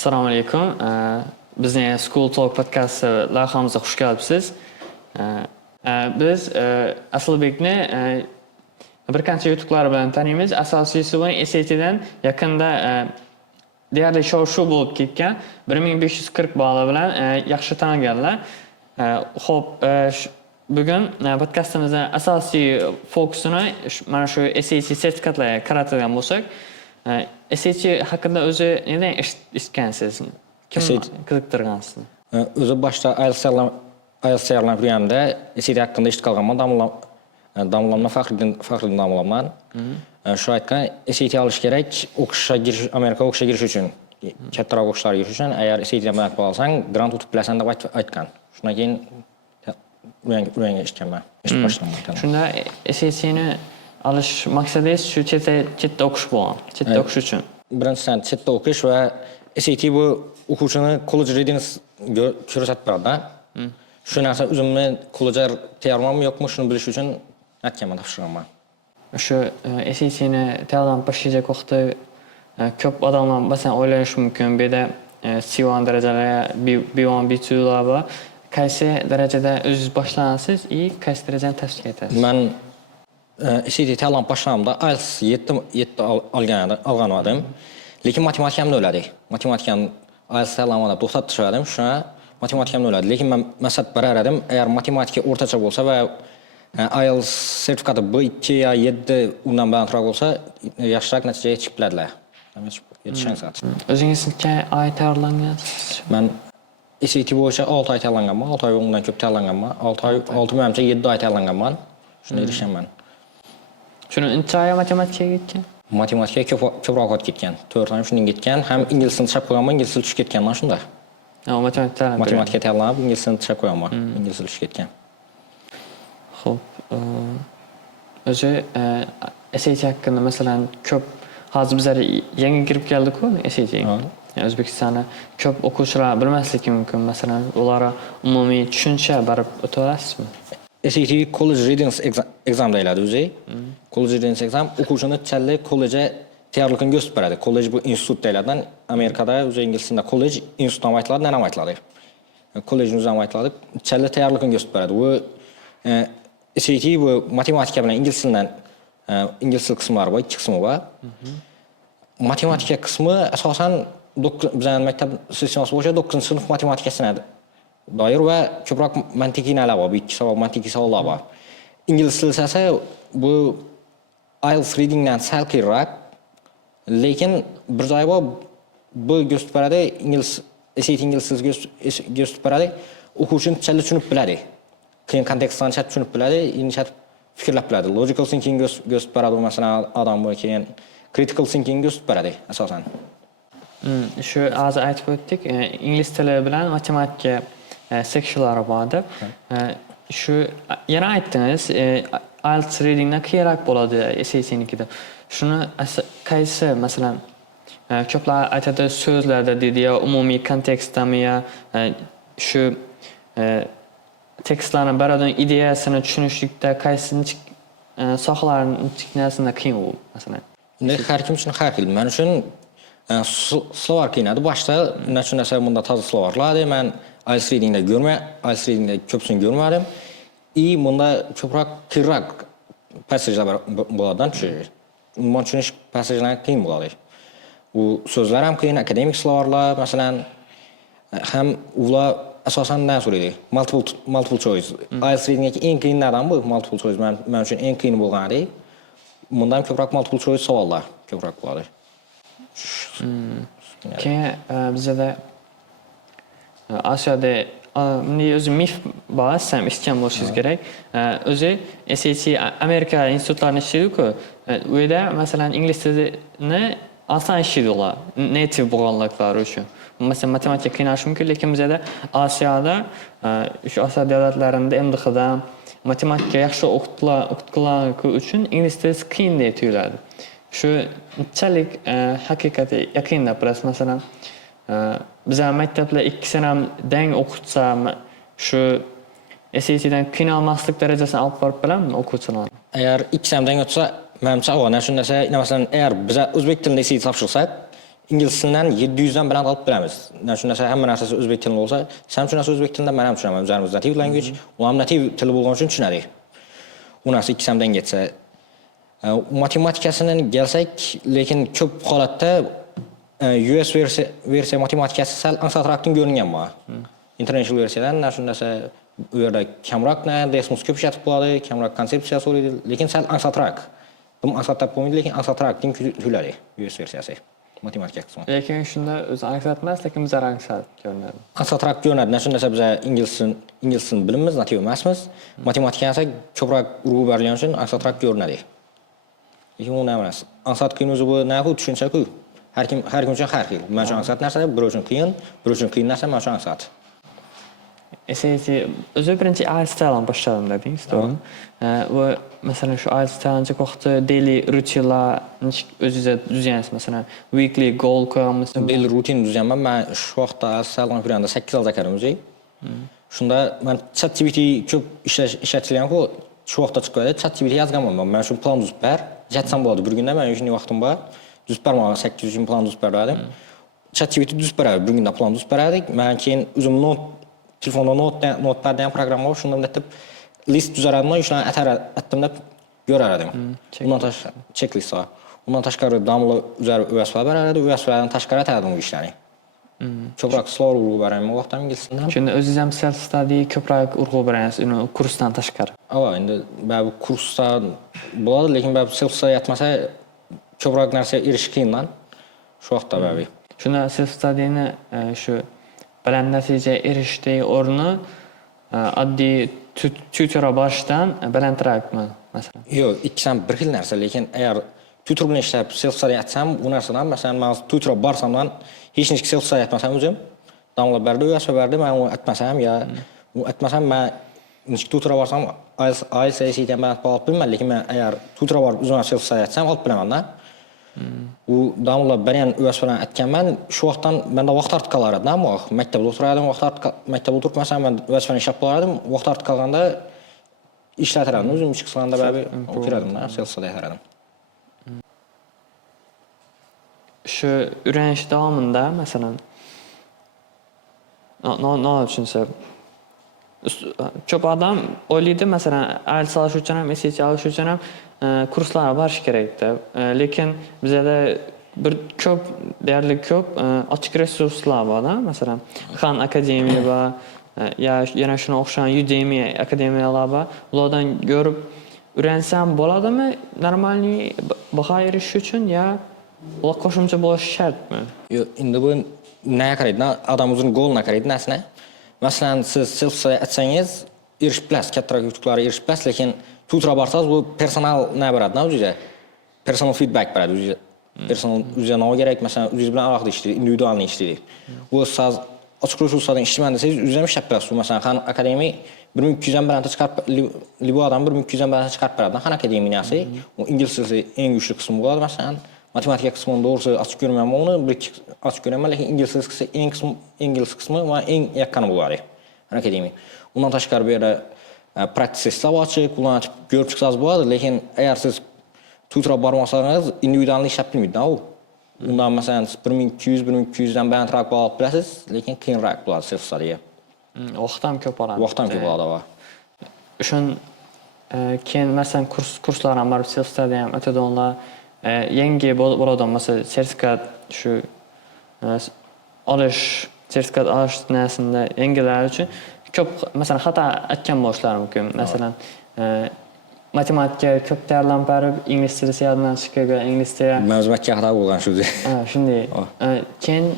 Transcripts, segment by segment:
Assalomu alaykum. Bizning School Talk podkasti lavhamizga xush kelibsiz. Biz Aslbekni bir qancha yutuqlari bilan taniymiz. Asosiysi bu SATdan yaqinda deyarli shov-shuv bo'lib ketgan 1540 ball bilan yaxshi tanilganlar. Xo'p, bugun podkastimizning asosiy fokusini mana shu SAT sertifikatlarga qaratadigan bo'lsak, SAT haqida o'zi neden eshitgansiz? Kim qiziqtirgan sizni? O'zi boshda IELTS tayyorlanib yurganimda SAT haqida eshitib qolganman. Damlamdan Faxriddin damlamdan. Shu aytgan, SAT olish kerak, Amerikaga o'qishga kirish uchun, kattaroq o'qishlarga kirish uchun, agar SATdan baland bo'l olsang, grant utib bilasan deb aytgan. Shundan keyin uyanga eshitganman. Eshitib boshladim. Shunda SATni olish maqsadingiz shu chetda o'qish bo'lgan. Chetda o'qish uchun. Birinchidan chetda o'qish va SAT bu o'quvchini college readiness ko'rsatib beradi. Shu narsa o'zimni college tayyormanmi yo'qmi shuni bilish uchun aytganman, topshirganman. Shu SATni tayyorlanib boshlagan vaqtda ko'p odamlar masalan o'ylashi mumkin, bu yerda C1 darajalari, B1, B2lar bor. Qaysi darajada o'zingiz boshlanasiz va qaysi darajani tavsiya etasiz? Men SAT tayyorlanib boshlaganimda IELTS 7 olgan edim. Lekin matematikamni o'yladi. Matematikani IELTS tayyorlanmada to'xtatishdim. Shuna matematikamni o'yladi. Lekin men maqsad barar edim. Agar matematika o'rtacha bo'lsa va IELTS sertifikati B2 ya 7 undan balandroq bo'lsa, yaxshiroq natijaga chiqib biladilar. Yetishgansiz. O'zingizga oy tayyorlangansiz? Men SAT bo'yicha 6 oy tayyorlanganman. 6 oy undan ko'p tayyorlanganman. 6 menimcha 7 oy tayyorlanganman. Shunday erishganman. Shuni necha oy matematikaga ketgan? Matematikaga ko'proq vaqt ketgan. 4 oy shundan ketgan. Ham ingliz tilini tushib qo'yganman, ingliz tili tushib ketganman shunda. Matematika tayyorlanib, ingliz tilini tushib qo'yganman, ingliz tili tushib ketgan. Xo'p, o'zi SAT haqida masalan ko'p hozir bizlar yangi kirib keldik-ku SATga. O'zbekistonda ko'p o'quvchilar bilmasligi mumkin. Masalan, ular umumiy tushuncha barib o'tasizmi? SAT college readiness exam deyiladi o'zi. College readiness exam o'quvchini challi kollejga tayyorligini ko'rsatib beradi. Kollej bu institut deyiladi. Amerikada o'zi ingliz tilida college institut ham aytiladi, nima ham aytiladi. Kollejni o'zi ham aytiladi, challi tayyorligini ko'rsatib beradi. Bu SAT bu matematika bilan ingliz tilidan ingliz til qismlari bor, ikki qismi bor. Matematika qismi asosan bizning maktab sessiyasi bo'yicha 9-sinf matematikasini doir va ko'proq mantiqiy nalar bor, ikki savol, mantiqiy savollar bor. Ingliz tili esa bu IELTS readingdan sal qiyinroq, lekin bir joyi bor, bu ko'rsatib beradi, SAT ingliz tili ko'rsatib beradi, o'quvchini challi tushunib biladi. Qiyin kontekstdan chat tushunib biladi, chat fikrlab biladi. Logical thinking ko'rsatib beradi, masalan, odam bu keyin critical thinking ko'rsatib beradi asosan. Shu hozir aytib o'tdik, ingliz tili bilan matematika seksiyalari bor deb. Shu yana aytdingiz, IELTS readingdan qiyinroq bo'ladi SAT'nikida. Shuni qaysi masalan ko'plar aytadi so'zlarda deydi yo umumiy kontekstdami yo shu tekstlarning baradan ideyasini tushunishlikda qaysi sohalarning chiqnasida qiyin u masalan. Har kim uchun har xil. Men uchun Slovar qiynadi. Boshda narsa bunda toza Slovarlar. Men IELTS readingda ko'psini ko'rmadim. Bunda ko'proq qiyinroq passajlar bo'ladidan tushunadi. Umuman tushunish passajlar qiyin bo'ladi. U so'zlar ham qiyin, akademik Slovarlar, masalan, ham ular asosan nima so'raydi? Multiple choice. IELTS readingdagi eng qiyinlardan bu multiple choice. Men uchun eng qiyin bo'lgani. Bundan ko'proq multiple choice savollar ko'proq bo'ladi. Keyin bizda Osiyoda bunday o'zi mif bor, siz eshitgan bo'lishingiz kerak. O'zi SAT Amerika institutlarini ishlaydi-ku, u yerda masalan ingliz tilini oson ishlaydi ular, native bo'lganliklari uchun. Masalan, matematika qiynalishi mumkin, lekin bizda Osiyoda, shu Osiyo davlatlarida MDHdan matematika yaxshi o'qitilganligi uchun ingliz tili qiyin deb tuyuladi. Shu nechalik haqiqatga yaqin deb bilasiz? Masalan, bizlar maktablar 2 sena dang o'qitsa, shu SATdan qiynalmaslik darajasini olib borib bilammi o'quvchilar? Agar 2 sena dang o'tsa, menimcha avval shunday narsa, masalan, agar biz o'zbek tilida SAT topshirsak, İngilisindən 700-dən bəlant alıb bilamiz. Nə üçün nəsə həmin əsas özbek dilində olsa, sən üçün nəsə özbek dilində mənim üçün üzərimizdə native language, onların native dili olduğu üçün düşünərik. O nəsə 2-dən getsə. Matematikasından gəlsək, lakin çox halətdə US versiya matematikası səl ansatraktin görünən var. International versiyadan nə üçün nəsə o yerdə kamrak nə, desmus köp işlətib buladı, kamrak konsepsiyası oluydu, lakin səl ansatrak. Bu ansatrak olmaydı, lakin ansatraktin tüləri US versiyası. Matematika qismi. Lakin şunda öz aksatmaz, lakin bizə aksat görünür. Ansatrak görünür. Nəsə nəsə bizə ingilisin bilimimiz, native məsmiz. Matematika isə çoxraq urğu verilən üçün ansatrak görünür. Lakin o nə mənas? Ansat qıyın özü bu nə bu düşüncə ki? Hər kim üçün hər xil. Mən üçün ansat nəsə, bir üçün qıyın, bir üçün qıyın nəsə, mən üçün ansat. SAT özü birinci IELTS təyələ başladım dediniz, doğru? Və məsələn şu IELTS təyəlincə vaxtı daily rutinla özünüzə düzəyənsiniz, məsələn weekly goal qoyamısınız. Daily rutin düzəyəm mən şu vaxtda IELTS təyəlincə birində 8 alacaqlarım özü. Şunda mən ChatGPT çox işlətçiliyəm ki, şu vaxtda çıxıyor. ChatGPT yazğamam mən üçün plan düzüb bər. Gətsəm buladı bir gündə mən üçün vaxtım var. Düzüb bərmə 800 gün plan düzüb bərdim. ChatGPT düzüb bərədi, bir gündə plan düzüb bərədik. Mən keyin özüm telefonda notepad deyən proqram var. Şundan etib list düzərədim, işlə ətdimdə görərədim. Bundan təşkil checklist var. Bundan təşkil damlı üzər ÖSV bərədi, ÖSV-dən təşkil etərdim bu işləri. Çoxraq slow urğu verəm o vaxtdan ingilisindən. Çünki özünüzəm self study köprək urğu verənsiniz, kursdan təşkil. Ava, indi bəbi kursda buladı, lakin bəbi self study etməsə çoxraq nəsə erişikiyinlə şu vaxtda bəbi. Şunda self study-ni şu bələnd nəticəyə erişdiyi orunu addi tutora başdan bələndərək mi məsələn? Yox, ikisindən bir xil нәрsə, lakin əgər tutor bilan işləb self study etsəm, bu nərsədən məsələn mən tutora barsamdan heç nə self study etməsəm özüm, damla bərdə öyrəsə bərdə mən onu etməsəm ya etməsəm mən tutora barsam IELTS SAT-dən mən alıb bilməm, lakin mən əgər tutora var özümə self study etsəm alıb bilməm də. Bu damla bərən ÖSV-dən ətkən mən şu vaxtdan məndə vaxt artıq qalardı, nə var? Məktəbdə oturardım, məktəbdə oturub məsələn mən ÖSV-ni işləb bulardım, vaxt artıq qalanda işlətərəm, özüm çıxsanda bəbi oturardım da, self study etərdim. Şu öyrəniş davamında məsələn nə üçünsə çox adam oylaydı məsələn IELTS alış üçünəm, SAT alış üçünəm kurslara barış gerekti. Lakin bizə də bir değerli açıq resurslar var da, məsələn Khan Akademiya var, ya yana şuna oxşayan Udemy akademiyalar var. Bunlardan görüb öyrənsəm boladımı? Normalni baha eriş üçün ya ola qoşumca buluş şərtmi? Yox, indi bu nəyə qaraydı? Adamımızın qoluna qaraydı, nəsinə? Məsələn, siz self-study etsəniz, erişib bilərsiniz, kəttaraq yutuqlara erişib bilərsiniz, lakin tutora barsanız bu personal nə bərədi, nə üzrə? Personal feedback bərədi üzrə. Personal üzrə nə gərək, məsələn, üzrə bilən ağdı işləyir, individualını işləyir. Bu saz açıq resurslardan işləməndəsəniz, üzrə işləb bilərsiniz. Məsələn, Xan Akademi 1200-dən bərəntə çıxarıb, Libo adam 1200-dən bərəntə çıxarıb bərədi. Xan Akademiyası, o ingiliscəsi en güclü qısmı bular, məsələn. Matematika qisminin doğrusu açıq görməm onu, bir açıq görməm, lakin ingilis qismi və en yaxın bular. Xan Akademi. Ondan təşkil bir yerdə praktik seslər açıq, bundan görüb çıxsaz bulardır, lakin əgər siz tutora barmasanız, individualını işləb bilməyid də o. Bundan məsələn 1200-1200-dən bərəntə raq alıb biləsiniz, lakin qıyın raq bular self-studyyə. Vaxtam köp olar. Vaxtam köp olar da var. Üçün keyin məsələn kurslarım var, self-study'm, ötədə onlar yengi buradan mesela sertifikat şu sertifikat alış nəsində yengiler üçün köp mesela hata etken borçlar mümkün. Mesela matematika köp dəyərlənib bərib ingilis dili yadından çıxıb ingilis dili. Məzmətki hata olğan şudur. Şimdi keyin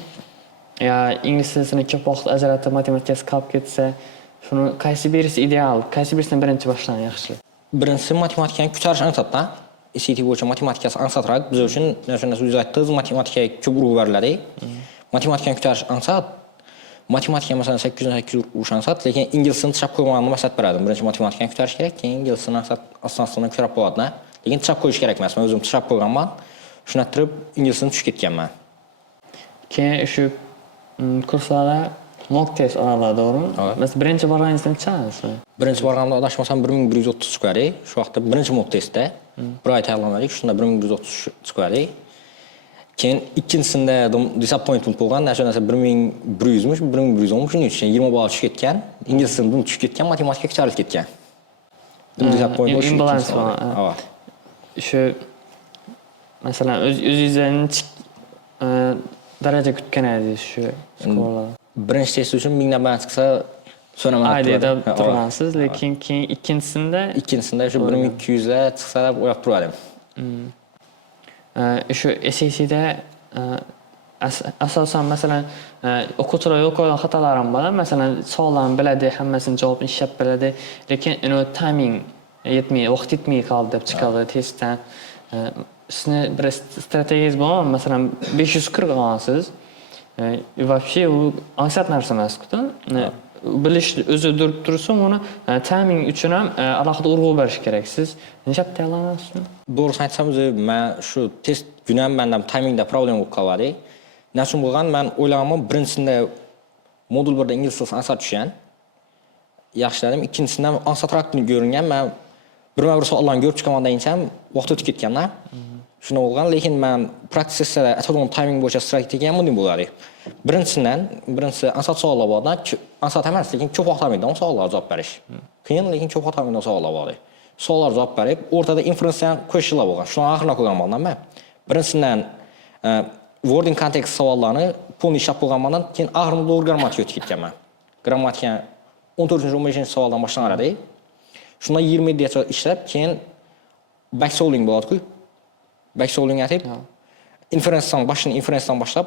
ya ingilis dilisini köp vaxt əzələtdə matematikası qalıb getsə, şunu qaysı birisi ideal, qaysı birisindən birinci başlayan yaxşı? Birincisi matematikanın kütərişini ansatda. SAT boyunca matematikası ansatraq biz üçün nəsə üzətdiniz matematikaya köp urğu verilədi. Matematikanın kütəriş ansat. Matematika məsələn 800-dən 800 uruş ansat, lakin ingilisini çap qoymağını məsələt bərədim. Birinci matematikanın kütəriş gərək, keyin ingilisini asansından kütərib qoyadına. Lakin çap qoyuş gərək məsələn özüm çap qoyğanma. Şunu etdirib ingilisini düş getgən mən. Keyin şu kurslara mock test aralar doğru mu? Mesela birinci barğanızdan çıxarsınız. Birinci barğamda adaşmasam 1130 çıxarı. Şu vaxtda birinci mock testdə bir ay təyirlənmədik. Şunda 1130 çıxarı. Keyin ikkinchisida disappointment bo'lgan, narsa 1100'müş, 1110 olmuş, shuning uchun 20 ball tushib ketgan. Ingliz tilidan tushib ketgan, matematikaga ko'tarilib ketgan. Disappointment imbalans bor. Ha. Shu masalan o'zingizdan daraja kutgan edingiz shu shkolada. Birinchi test uchun 1000 dan chiqsa so'raman. Aydada turgansiz, lekin keyin ikkinchisida shu 1200 ga chiqsa deb o'ylab turardim. Shu SAT'da asosan masalan o'quvchilar yo'l qo'ygan xatolar ham bor. Masalan, savollarni biladi, hammasini javobini ishlab biladi, lekin timing yetmay, vaqt yetmay qoldi deb chiqadi testdan. Sizni bir strategiyangiz bormi? Masalan, 540 olgansiz. Вообще u ansat narsa emas-ku. Bilish o'zi durib tursin, uni timing uchun ham alohida urg'u berish kerak. Siz necha tayyorlanasiz? Doğrusunu aytsam, o'zi men shu test kuni ham menda timingda problem bo'lib qoladi. Nechun bo'lgan, men o'ylayman, birinchisida modul 1da ingliz tilini ansat tushgan. Yaxshiladim. Ikkinchisida ham ansatroq ko'ringan. Men bir savollarni ko'rib chiqamandan keyin vaqt o'tib ketganda. Shuna bo'lgan, lekin men praksisda atalgan timing bo'yicha strategiyam bunday bo'ladi. Birinchisi ansat savollar bor. Ansat emas, lekin ko'p vaqt olmaydi savollarga javob berish. Qiyin, lekin ko'p vaqt olmaydi savollar bor. Savollar javob berib, o'rtada inferensiya qo'shishlar bo'lgan. Shuni oxirina qo'yganman men. Birinchisidan wording context savollarni pulni ishlab bo'lganman, keyin oxirida to'g'ri grammatikaga o'tib ketganman. Grammatika 14-15-savoldan boshlanadi. Shunda 20 gacha ishlab, keyin backsolving bo'ladi-ku. Backsolving atib, inferensiyadan boshlab,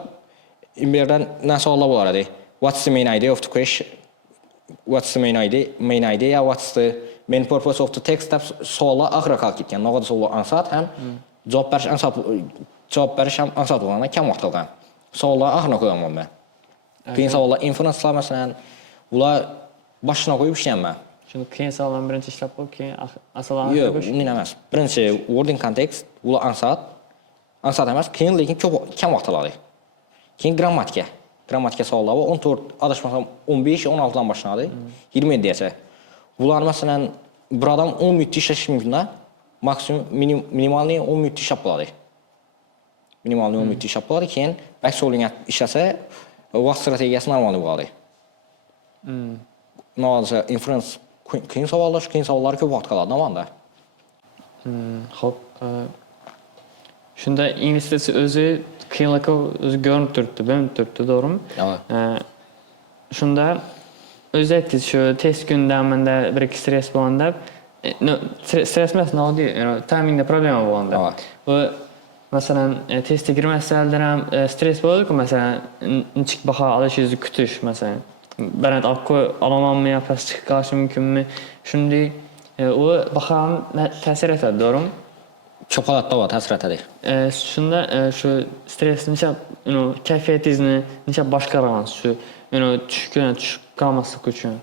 bu yerdan nima savollar bo'ladi? What's the main idea of the question? What's the main idea? What's the main purpose of the text? Savollar oxiriga qolib ketgan. Nog'ada savollar ansat ham javob berish ham ansat bo'lganda kam vaqt qolgan. Savollar oxiriga qo'yaman men. Keyin savollar inferensiyalar masalan, ular boshına qo'yib ishlayman. Shuni qiyin savollarni birinchi ishlab qo'yib, keyin asolarni yo'q, unday emas. Birinchi wording context, ular ansat emas, keyin lekin kam vaqt oladi. Keyin grammatika savollar 14, adashmasam 15-16 dan boshlanadi, 27gacha. Bular masalan bir odam 10 minut ishlashi mumkin-da, maksimum minimalniy 10 minut ishlab bo'ladi. Minimalniy 10 minut ishlab bo'ladi, keyin backsolving ishlasa, vaqt strategiyasi normal bo'ladi. Nozir inference qiyin savollar ko'p vaqt qoladi namanda. Xo'p, shunda ingliz tili o'zi qiyinlikka o'zi ko'rinib turibdi, bilinib turibdi, to'g'rimi? Shunda o'zi aytdingiz, shu test kunidan menda bir ikki stress bo'lganda, stress emas, nooddiy, timingda problema bo'lganda. Bu masalan testga kirmasdan ham stress bo'ladi-ku, masalan, nechik baho olishingizni kutish, masalan. Barant olamanmi yo past chiqib qolishi mumkinmi? Shunday u baham ta'sir etadi, to'g'rimi? Ko'p holatda ta'sir etadi. Shunda shu stressni necha, kayfiyatingizni necha boshqarasiz shu, tushib qolmaslik uchun.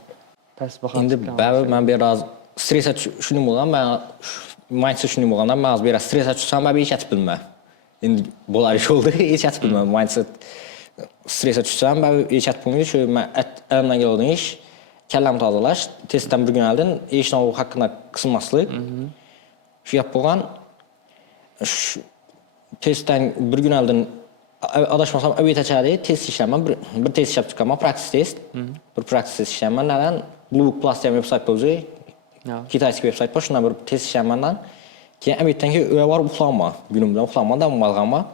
Past baho. Endi baribir men biraz stressga shuni bo'lgan, men mindset shuni bo'lganda, men hozir biraz stressga tushsam, men hech yetib bilmayman. Endi bo'lar ish bo'ldi, hech yetib bilmayman. Mindset stressga tushsam, men hech yetib bilmayman. Shu men elimdan keladigan ish kallamni tozalash, testdan bir kun oldin eshitov haqida qismaslik. Shu yap bo'lgan. Testdan bir kun oldin adashmasam aviyatachadi test ishlaman, bir test ishlab chiqaman, practice test. Bir practice test ishlaman. Nadan Blue Plus degan veb-sayt bo'zi. Kitayskiy veb-sayt bor, shundan bir test ishlamandan. Keyin aviyatdan keyin uyga borib uxlaman. Günimdan uxlaman, dam olganman.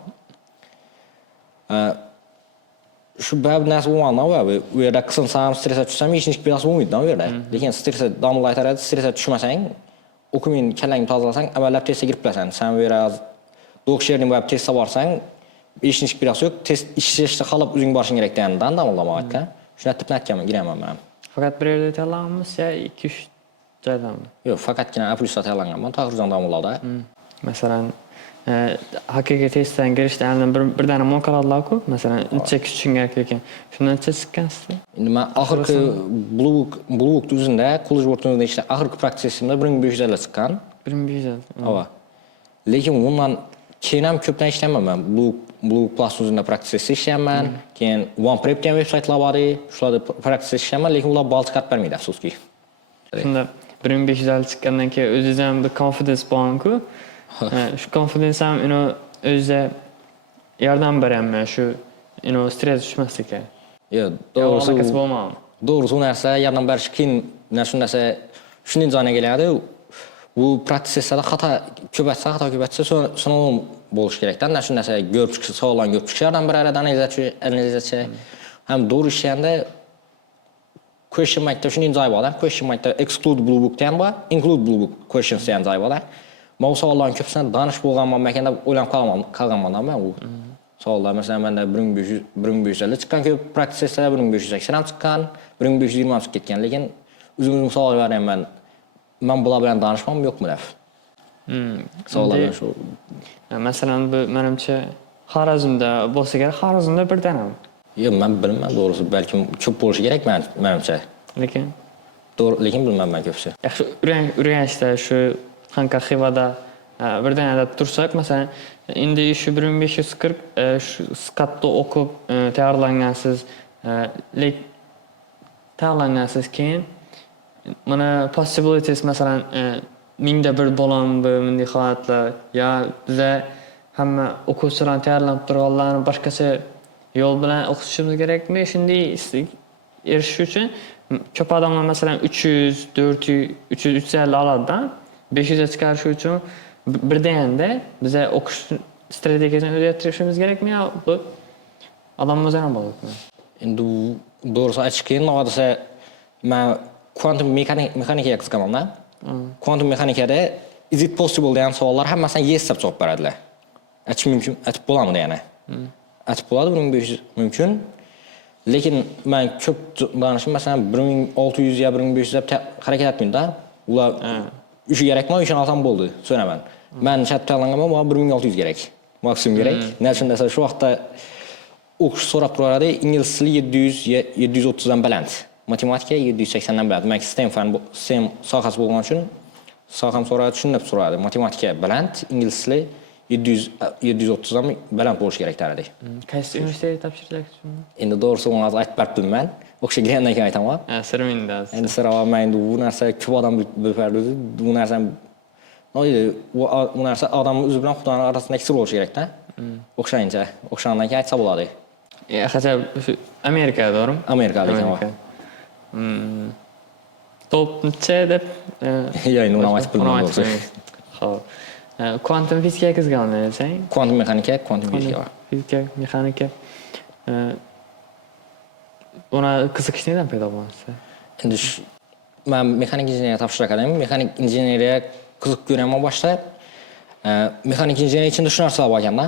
Shu bab narsa bo'lmadi va u yerda qisinsam, stressga tushsam, hech narsa bilmas bo'lmaydi u yerda. Lekin stressga damlaytaradi, stressga tushmasang, o'qimin kallangni tozalasang, avvallab testga kirib bilasan. Sen biraz doktorning bo'lib testga borsang, hech narsa bilmas yo'q, test ishlashda qolib o'zing borishing kerak degandan damlamayotgan. Shuni aytib aytganman, giraman men. Faqat bir yerda tayyorlanganmiz yo 2-3 joydanmi? Yo'q, faqatgina A+da tayyorlanganman, Tohirjon domlalarda. Masalan, haqiqiy testdan kirishda aynan bir dana mo'qalatlar-ku, masalan, necha tushungan ekan. Shundan necha chiqqansizda? Endi men oxirgi Blue o'zida, College Board o'zida ishlab, oxirgi praktikamda 1500 chiqqan. 1500. Ava. Lekin undan keyin ham ko'pdan ishlamayman. Blue Plus o'zida praktika ishlayman. Keyin OnePrep degan veb-saytlar bor, shularda praktika ishlayman, lekin ular ball chiqarib bermaydi afsuski. Shunda 1500 chiqqandan keyin o'zingizdan bir confidence bormi-ku? Shu confidence ham o'zida yordam beremmi şu stres düşmeslikka. Yo, Doğrusu doğrusu bo'lmam. doğrusu narsa yardım beriş qiyin narsa narsa shuning joyiga keladi. Bu protsessda xato ko'patsa sinov bo'lish kerakdan. Narsa narsa ko'rib chiqsa, savollarni ko'rib chiqsa yordam beradi analizachi. Ham to'g'ri ishlayanda question markda shuning joyi bor. Question markda exclude blue book ham bor, include blue book questions ham joyi bor. Men savollarni ko'psan danish bo'lganman ekanda o'ylab qolganman men u. Savollar mesela menda 1550 chiqqan ko'p protsessda 1580 ham chiqqan, 1520 ham chiqib ketgan, lekin o'zim savol beraman. Men bular bilan danışmam yo'qmi deb. Savollar shu. Masalan, bu menimcha Xorazmda bo'lsa kerak, Xorazmda birdan ham. Yo'q, men bilmayman doğrusu, balki ko'p bo'lishi kerak menimcha. Lekin Lekin bilmayman ko'psi. yaxshi Urganchda shu Xanqa Xivada birdan tursak, masalan, endi shu 1540 shu skatda o'qib tayyorlangansiz, tayyorlangansiz keyin mana possibilities masalan mingda bir bo'lammi bunday holatlar yo biza hamma o'quvchilarni tayyorlanib turganlarni boshqacha yo'l bilan o'qitishimiz kerakmi? Shunday erishish uchun ko'p odamlar masalan 300, 400, 300, 350 oladidan 500 ga chiqarish uchun birdanda biza o'qish strategiyasini o'zgartirishimiz kerakmi yo bu odam o'zini bog'liqmi? Endi doğrusu aytish qiyin, hodisa men quantum mexanikaga qiziqaman-da. Quantum mexanikada is it possible degan savollar hammasini yes deb javob beradilar. Aytish mumkin, aytib bo'ladimi yana? Aytib bo'ladi, 1500 mumkin. Lekin men ko'p danishim masalan 1600 ya 1500 deb harakat etmayman-da. Ular uchi kerakmi, uchun olsam bo'ldi, so'raman. Men chat tanlanganman, menga 1600 kerak. Maksimum kerak. Nechun desa shu vaqtda o'qish so'rab turadi, ingliz tili 730 dan baland. Matematika 780 dan baland. Men sistem sohasi bo'lgani uchun soham so'radi, tushunib so'radi. Matematika baland, ingliz tili 730 dan baland bo'lishi kerak taradi. Qaysi universitetga topshirsak shuni? Endi doğrusu onu aytib berdim men. O'xshagandan keyin aytaman. Sirmingda. Endi so'rayman, endi bu narsa ko'p odam bilib bu narsa bu narsa odamning o'zi bilan Xudoning orasidagi sir bo'lishi kerak-da. O'xshagandan keyin aytsa bo'ladi. Hozir Amerikada, to'g'rimi? Amerikada ekan. Topcha deb Yo'q, endi uni aytib bilmayman. Xo'p. Quantum fizikaga qiziqaman desang? Quantum mexanika, quantum fizika. Fizika, mexanika. Ona qiziqish nedan paydo bo'ldi? Endi men mexanik injineriya topshiriq edim. Mexanik injineriya qiziq ko'raman boshda. Mexanik injineriya ichida shu narsalar bor ekan-da.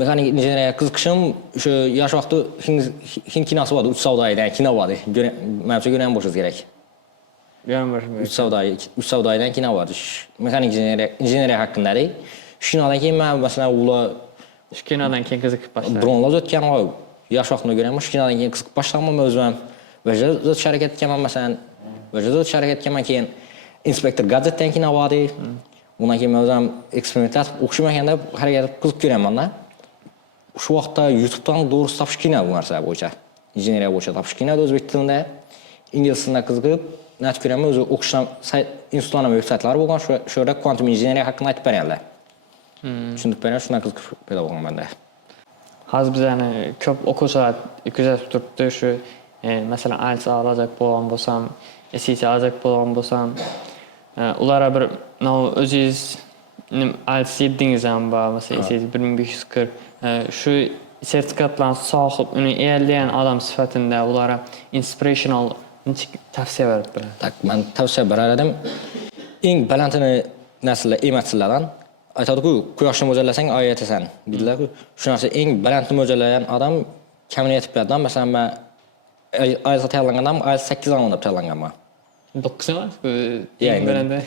Mexanik injineriya qiziqishim o'sha yosh vaqtda Hind kinosi bor, 3 savdoydan kino bor. Menimcha ko'rgan bo'lishingiz kerak. Üç savdoydan kino bor. Mexanik injineriya haqida. Shu kinodan keyin men masalan ular shu kinodan keyin qiziqib boshladim. Bronlar o'tgan va yosh vaqtimda ko'raman, shu kinodan keyin qiziqib boshladim o'zim. Vajada harakat etganman masalan. Vajada harakat etganman keyin Inspektor Gadgetdan kino bor. Undan keyin men o'zim eksperiment o'qishmaganda harakat qiziq ko'raman-da. Shu vaqtda YouTube'dan doğrusu topish kino bu narsa bo'yicha. Injineriya bo'yicha topish kino o'zbek tilida, ingliz tilida qiziqib, nat ko'raman, o'zi o'qishdan institutlarning veb-saytlari bo'lgan, shu yerda quantum injineriya haqida aytib berganlar. Tushunib beraman, shundan qiziqib paydo bo'lgan menda. Hozir bizlarni ko'p o'quvchilar kuzatib turibdi, shu masalan IELTS olajak bo'lgan bo'lsam, SAT olajak bo'lgan bo'lsam, ularga bir o'zingiz IELTS 7 ham bor, masalan SAT 1540 shu sertifikatlarni sohib, uni egallagan odam sifatida ularga inspirational tavsiya berib beradi. Tak, men tavsiya berardim. Eng balandini narsalar emaslardan aytadi-ku, quyoshni mo'ljallasang oy yetasan. Deydilar-ku. Shu narsa eng balandni mo'ljallagan odam kamini yetib beradi. Masalan, men IELTS tayyorlangandim, IELTS 8 olib tayyorlanganman. 9 emas, eng balandi.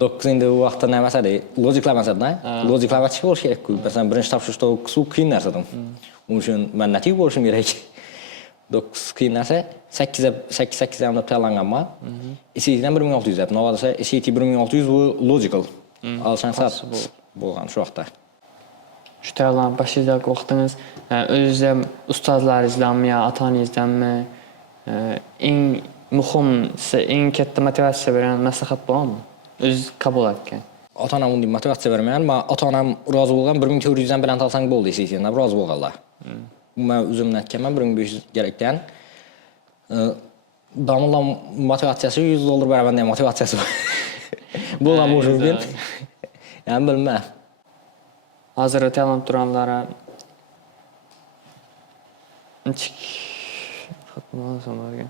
9 endi u vaqtda nima masala, logiklamasada, logiklamachi bo'lish kerak-ku. Masalan, birinchi topshirishda 9 qiyin narsadan. Uning uchun men nativ bo'lishim kerak. 9 qiyin narsa, 8 ham tayyorlanganman. SATdan 1600 deb. Navbatda SAT 1600 bu logical. Alshan sat bo'lgan shu vaqtda. Shu tayyorlanib boshlagan vaqtingiz o'zingiz ham ustozlaringizdanmi yo ota-onangizdanmi eng muhim, eng katta motivatsiya bergan maslahat bormi? O'zingiz qabul etgan. Ata-anam unday motivatsiya bermagan. Men ata-anam rozi bo'lgan 1400 dan bilan olsang bo'ldi deysiz. Rozi bo'lganlar. Men o'zimdan aytganman 1500 kerakdan. Damlar motivatsiyasi $100 beraman degan motivatsiyasi bor. Bo'lgan bo'lishi mumkin. Yani bilmem. Hozir ta'lim turanlara nechik xatmonlarga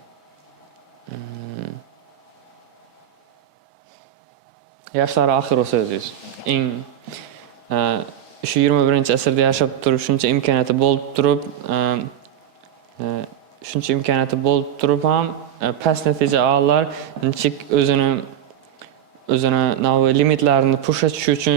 Yoshlari oxir o'sasiz. Eng shu 21-asrda yashab turib, shuncha imkoniyati bo'lib turib ham past natija ollar nechik o'zini navi limitlarini pushash uchun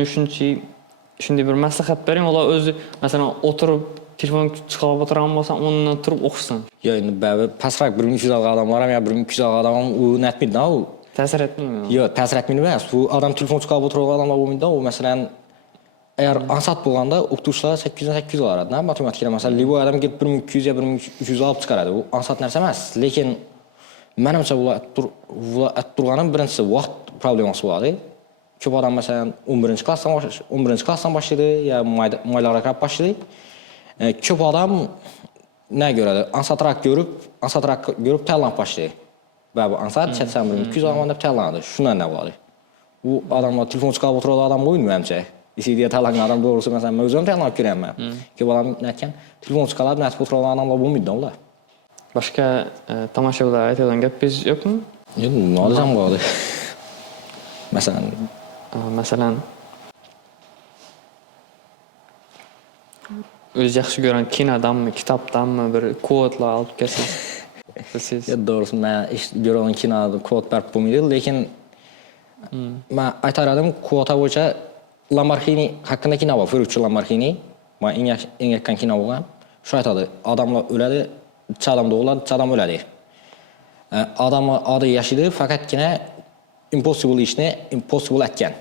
shunday bir maslahat bering. Ular o'zi masalan o'tirib telefon chiqarib o'tirgan bo'lsa, o'rnidan turib o'qisin. Yo, endi babi pastroq 1200 olgan odam var ham, yo 1200 olgan odam u netmidi, u ta'sir etmaymi? Yo'q, ta'sir etmaydi emas. Bu odam telefon chiqarib o'tirgan odamlar bo'lmaydi, u masalan eğer ansat bo'lganda o'qituvchilar 800 dan 800 oladi, matematikada masalan liboy odam kelib 1200 yo 1300 olib chiqaradi. Bu ansat narsa emas, lekin menimcha bular turganim birinchisi vaqt problemasi bo'ladi. Ko'p odam masalan 11-klassdan boshlaydi, yo maylarga kirib boshlaydi. Ko'p odam ne göradi? Ansatrak görüp tanlab başlaydı. Ve bu ansat 200 olgan deb tanlanadi. Shundan ne bo'ladi? Bu adamlar telefon chiqarib o'tirgan adam bo'lmaydi menimcha. İstediği tanlagan adam doğrusu mesela men o'zim tanlab ko'raman. Ko'p odam aytgan, telefon chiqarib natib o'tirgan odamlar bo'lmaydi ular. Boshqa tomoshabinlar aytadigan gapingiz yo'qmi? Yo'q, nolizam bo'ladi. Masalan o'z yaxshi ko'rgan kinodanmi, kitobdanmi bir kodlar olib kelsiz. Ya doğrusu men ish ko'rgan kinoda kod berib bo'lmaydi, lekin men aytar edim, kvota bo'yicha Lamborghini haqida kino bor, Ferruccio Lamborghini. Men eng yakkan kino bo'lgan. Shu aytadi, odamlar o'ladi, chadam doğuladi, chadam o'ladi. Odamlar oddiy yashaydi, faqatgina impossible ishni impossible etgan.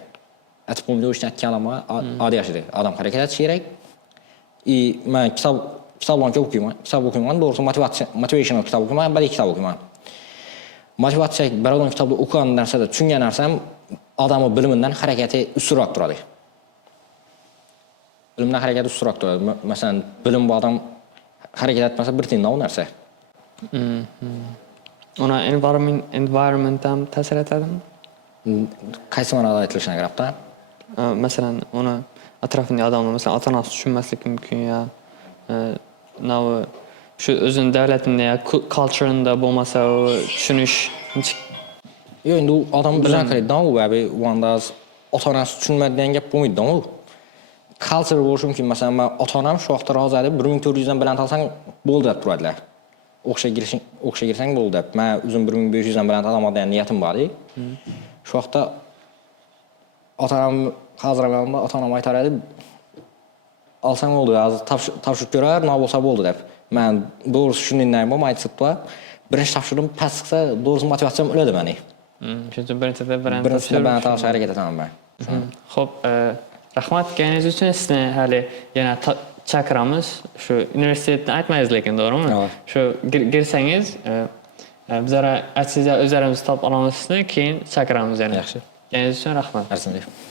Aytib bo'lmaydi, ishni etgan odamlar oddiy yashaydi. Odam harakat etishi kerak. Men kitoblarni o'qiyman, doğrusu motivational kitob o'qiyman, badiiy kitob o'qiyman. Motivatsiya birovdan kitobda o'qigan narsada tushungan narsam odamning bilimidan harakati ustunroq turadi. Bilimdan harakati ustunroq turadi. Masalan, bilim bu odam harakat etmasa bir tiyinli o narsa. Ona environment ham ta'sir etadimi? Qaysi ma'noda aytilishini qarabda. Masalan, ona atrofidagi odamlar masalan ota-onasi tushunmasligi mumkin yo navi shu o'zining davlatida yo culture'ida bo'lmasa tushunish. Yo'q, endi u odam bilan qaraydi, u abi Wandas ota-onasi tushunmaydigan gap bo'lmaydi, u. Culture bo'lishi mumkin. Masalan, men ota-onam shu vaqtda rozi edi, 1400 dan bilan olsang bo'ldi deb turadilar. O'qishga kirsang bo'ldi deb. Men o'zim 1500 dan bilan olaman degan niyatim bor edi. Shu vaqtda ota-onam hozir men ota-onam aytar edi, alsang bo'ldi, hozir topshirib ko'rar, nima bo'lsa bo'ldi deb. Men doğrusu shunday nima mindsetda birinchi topshirdim, past chiqsa, doğrusu motivatsiyam o'ladi meni. Chunki birinchidan topshirib harakat etaman men. Xo'p, rahmat kelganingiz uchun sizni hali yana chaqiramiz. Shu universitetni aytmaysiz lekin, to'g'rimi? Shu girsangiz, bizlar aytsangiz o'zlarimiz top olamiz sizni, keyin chaqiramiz yana. Yaxshi. Kelganingiz uchun rahmat. Rahmat.